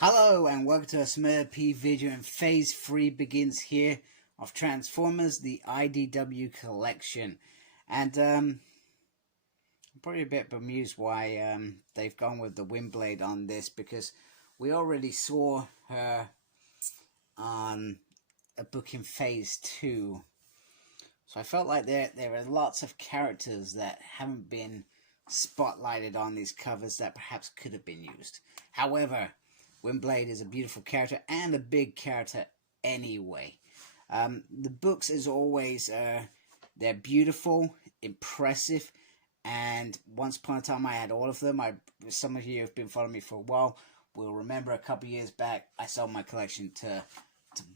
Hello and welcome to a Smurp video, and phase 3 begins here of Transformers, the IDW collection. And I'm probably a bit bemused why they've gone with the Windblade on this, because we already saw her on a book in phase 2. So I felt like there are lots of characters that haven't been spotlighted on these covers that perhaps could have been used. However, Windblade is a beautiful character and a big character anyway. The books, as always, they're beautiful, impressive, and once upon a time I had all of them. Some of you have been following me for a while will remember a couple years back I sold my collection to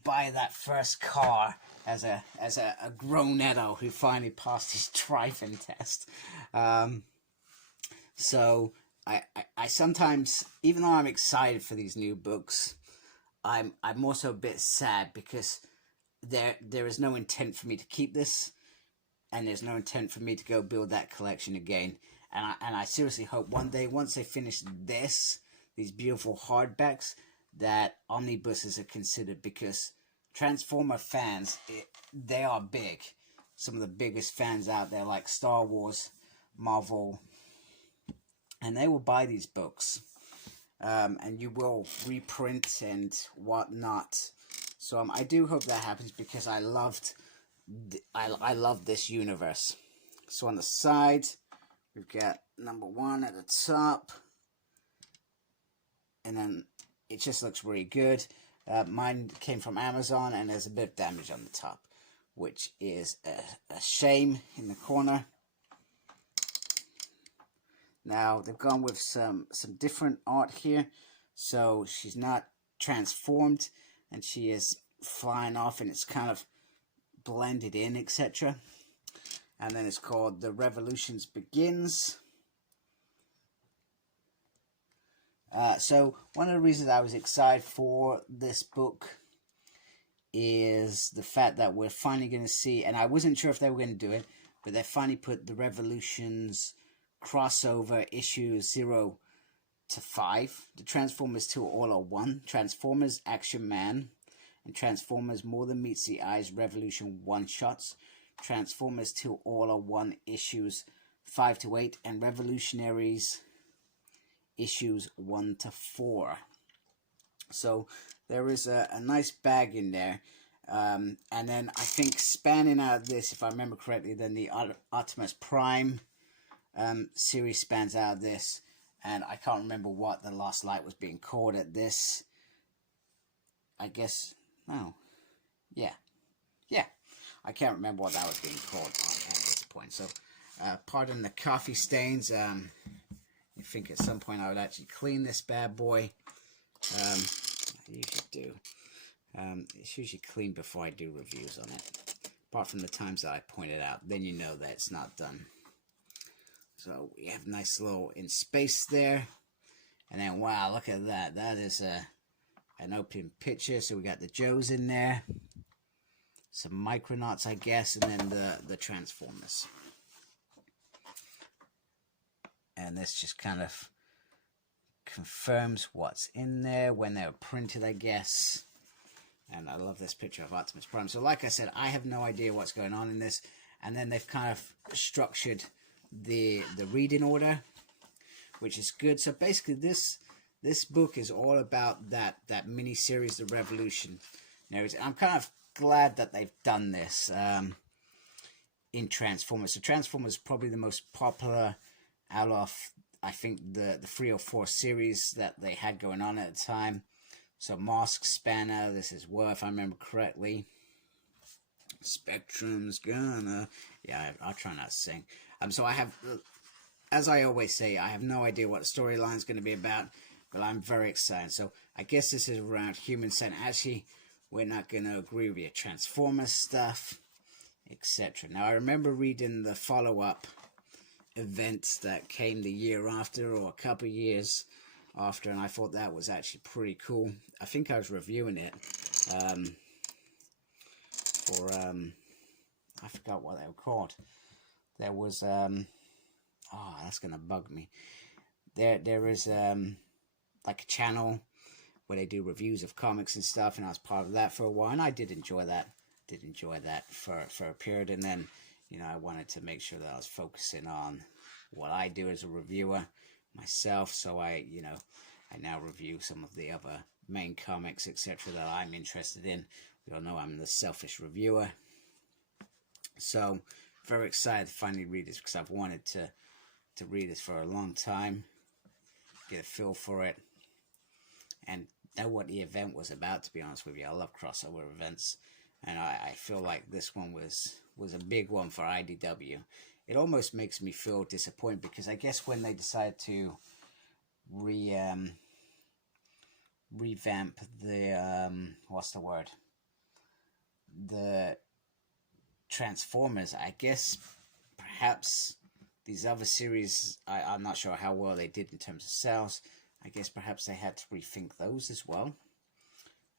buy that first car as a grown-etto who finally passed his driving test. So I sometimes, even though I'm excited for these new books, I'm also a bit sad because there is no intent for me to keep this, and there's no intent for me to go build that collection again. And I seriously hope one day, once they finish these beautiful hardbacks, that omnibuses are considered, because Transformer fans, they are big. Some of the biggest fans out there, like Star Wars, Marvel, and they will buy these books, and you will reprint and whatnot. So I do hope that happens, because I love this universe. So on the side, we've got #1 at the top, and then it just looks really good. Mine came from Amazon, and there's a bit of damage on the top, which is a shame in the corner. Now, they've gone with some different art here. So she's not transformed, and she is flying off, and it's kind of blended in, etc. And then it's called The Revolutions Begins. So one of the reasons I was excited for this book is the fact that we're finally going to see, and I wasn't sure if they were going to do it, but they finally put the Revolutions crossover issues 0 to 5, the Transformers 2 All Are One, Transformers Action Man, and Transformers More Than Meets the Eyes Revolution one-shots, Transformers 2 All Are One issues 5 to 8, and Revolutionaries issues 1 to 4. So there is a nice bag in there. And then I think spanning out of this, if I remember correctly, then the Optimus Prime series spans out of this, and I can't remember what the last light was being called at this. I guess, no, yeah, I can't remember what that was being called at this point. So pardon the coffee stains. I think at some point I would actually clean this bad boy. I usually do. It's usually clean before I do reviews on it, apart from the times that I point it out, then you know that it's not done. So we have a nice little in space there. And then, wow, look at that. That is an open picture. So we got the Joes in there. Some Micronauts, I guess. And then the Transformers. And this just kind of confirms what's in there when they were printed, I guess. And I love this picture of Optimus Prime. So like I said, I have no idea what's going on in this. And then they've kind of structured the reading order, which is good. So basically this book is all about that mini series, The Revolution. I'm kind of glad that they've done this in Transformers. So Transformers is probably the most popular out of, I think, the 3 or 4 series that they had going on at the time. So Mask, Spanner, this is Worth, if I remember correctly. Spectrum's gonna, yeah, I'll try not to sing. So I have, as I always say, I have no idea what the storyline is going to be about, but I'm very excited. So I guess this is around human centered. Actually, we're not going to agree with your Transformers stuff, etc. Now, I remember reading the follow-up events that came the year after, or a couple of years after, and I thought that was actually pretty cool. I think I was reviewing it for I forgot what they were called. There was that's gonna bug me. There is like a channel where they do reviews of comics and stuff, and I was part of that for a while, and I did enjoy that. For a period, and then, you know, I wanted to make sure that I was focusing on what I do as a reviewer myself. So I now review some of the other main comics, etc., that I'm interested in. We all know I'm the selfish reviewer. So very excited to finally read this, because I've wanted to read this for a long time, get a feel for it, and know what the event was about, to be honest with you. I love crossover events, and I feel like this one was a big one for IDW. It almost makes me feel disappointed, because I guess when they decided to revamp the the Transformers, I guess perhaps these other series, I'm not sure how well they did in terms of sales. I guess perhaps they had to rethink those as well.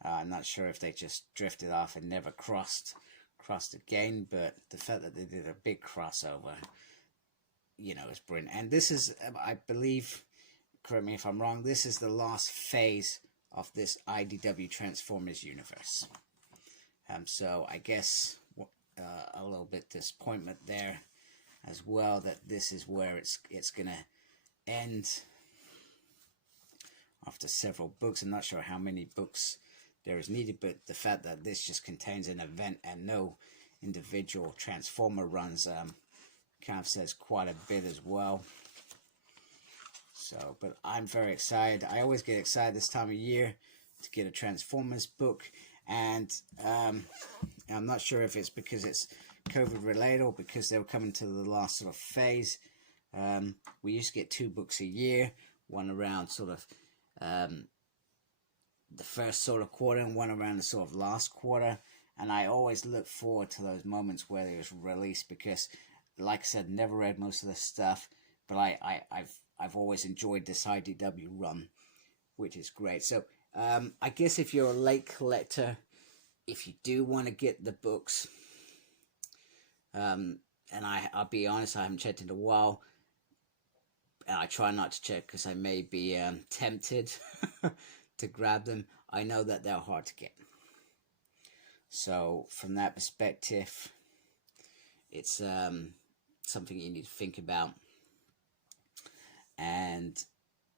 I'm not sure if they just drifted off and never crossed again, but the fact that they did a big crossover, you know, is brilliant. And this is, I believe, correct me if I'm wrong, this is the last phase of this IDW Transformers universe. So I guess a little bit disappointment there as well, that this is where it's gonna end after several books. I'm not sure how many books there is needed, but the fact that this just contains an event and no individual Transformer runs kind of says quite a bit as well. So, but I'm very excited. I always get excited this time of year to get a Transformers book, and I'm not sure if it's because it's COVID related or because they were coming to the last sort of phase. We used to get 2 books a year, one around sort of the first sort of quarter and one around the sort of last quarter, and I always look forward to those moments where it was released, because, like I said, never read most of this stuff, but I've always enjoyed this IDW run, which is great. So I guess if you're a late collector, if you do want to get the books, and I'll be honest, I haven't checked in a while, and I try not to check because I may be tempted to grab them. I know that they're hard to get. So from that perspective, it's something you need to think about. And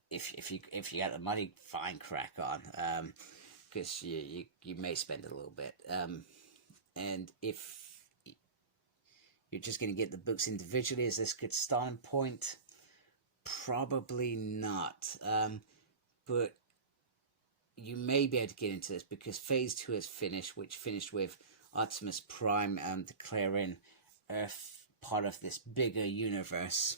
if you got the money, fine, crack on, because you may spend a little bit. And if you're just going to get the books individually, is this a good starting point? Probably not. But you may be able to get into this, because Phase 2 is finished, which finished with Optimus Prime declaring Earth part of this bigger universe.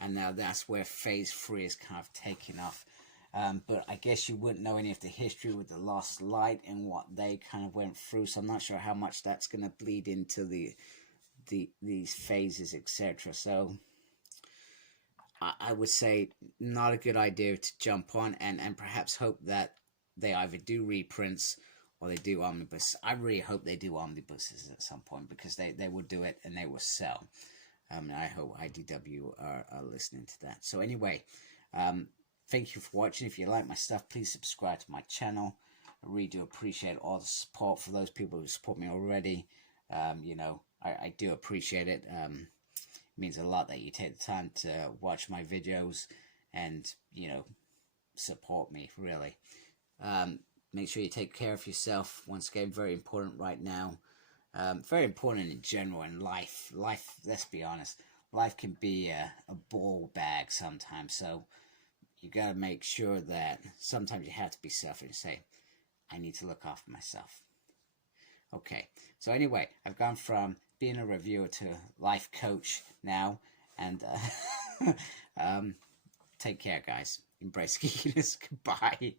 And now that's where Phase 3 is kind of taking off. But I guess you wouldn't know any of the history with the Lost Light and what they kind of went through. So I'm not sure how much that's going to bleed into these phases, etc. So I would say not a good idea to jump on and perhaps hope that they either do reprints or they do omnibus. I really hope they do omnibuses at some point, because they will do it and they will sell. And I hope IDW are listening to that. So anyway, thank you for watching. If you like my stuff, please subscribe to my channel. I really do appreciate all the support for those people who support me already. You know, I do appreciate it. It means a lot that you take the time to watch my videos and, you know, support me, really. Make sure you take care of yourself. Once again, very important right now. Very important in general in life. Life, let's be honest, life can be a ball bag sometimes. So you got to make sure that sometimes you have to be selfish and say, I need to look after myself. Okay, so anyway, I've gone from being a reviewer to life coach now, and take care, guys. Embrace geekiness. Goodbye.